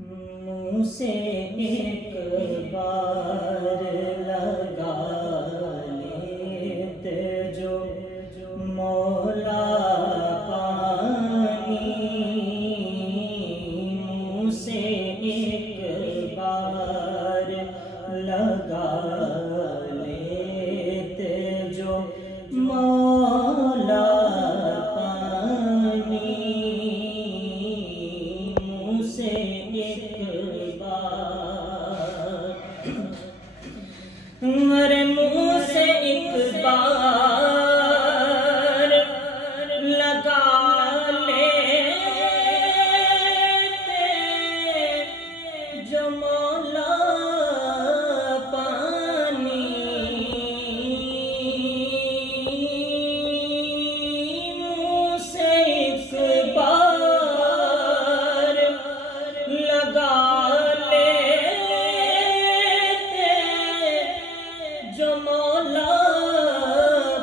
منہ سے ایک بار لگا لیتے جو مولا پانی، منہ سے ایک بار لگا لیتے جو مولا پانی، منہ سے ایک بار، میرے منہ سے ایک بار لگا لیتے جو مولا پانی، منہ سے ایک بار لگا لیتے جو مولا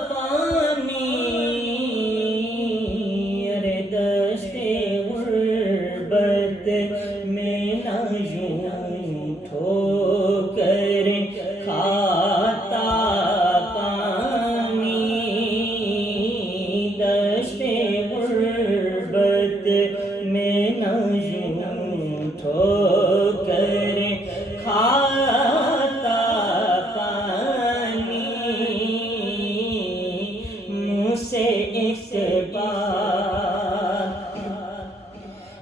پانی، ارے دشت غربت میں نہ یوں ٹھوکر کھاتا پانی، دشت غربت میں نہ یوں ٹھوکر کھاتا پانی، منہ سے ایک بار،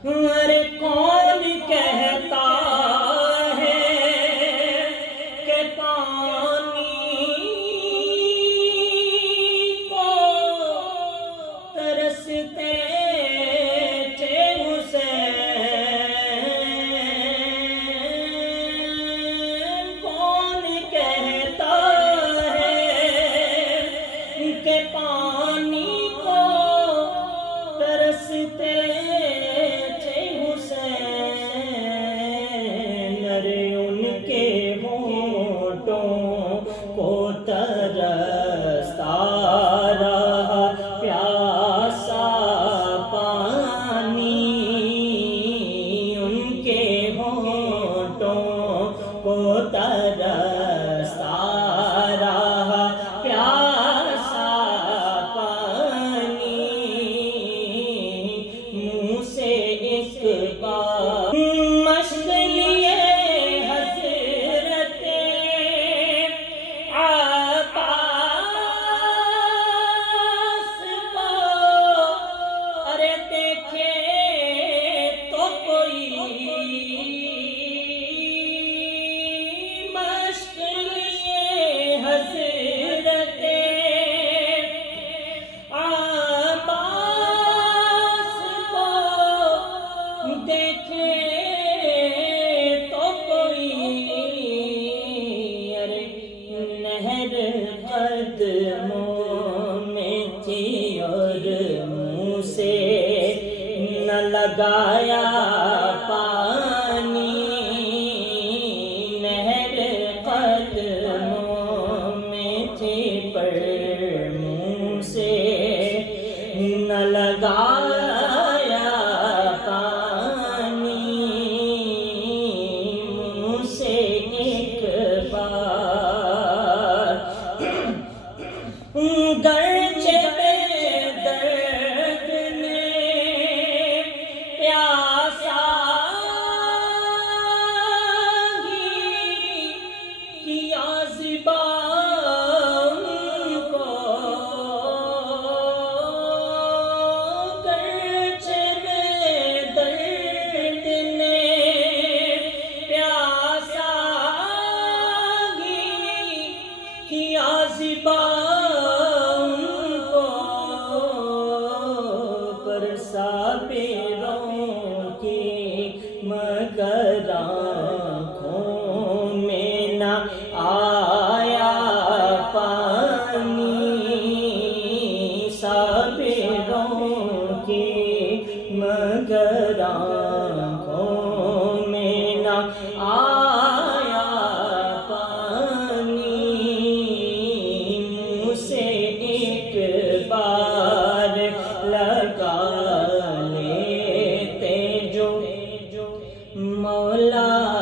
ارے کون کہتا ہے کہ پانی کو ترستے تھے حسین، کون کہتا ہے کہ پانی کو ترستے تھے حسین، ارے ان کے ہونٹوں کو ترستا رہا پیاسا پانی، ان کے ہونٹوں کو ترستا رہا پیاسا پانی، منہ سے ایک بار، مشق لیے حضرت عباس کو، ارے دیکھے تو کوئی، مشق لیے حضرت عباس کو، دیکھے تو کوئی، ارے نہر قدموں میں تھی اور منہ سے نہ لگایا پانی، نہر قدموں میں تھی پر منہ سے نہ لگایا پانی، منہ سے ایک بار، گرچہ بے درد نے پیاسا کیا زبان کو، گرچہ بے درد نے پیاسا کیا زبان کو، پر صابروں کی مگر آنکھوں میں نہ آیا پانی، صابروں کی مگر آنکھوں میں نہ آیا پانی، منہ سے ایک بار لگا لیتے جو مولا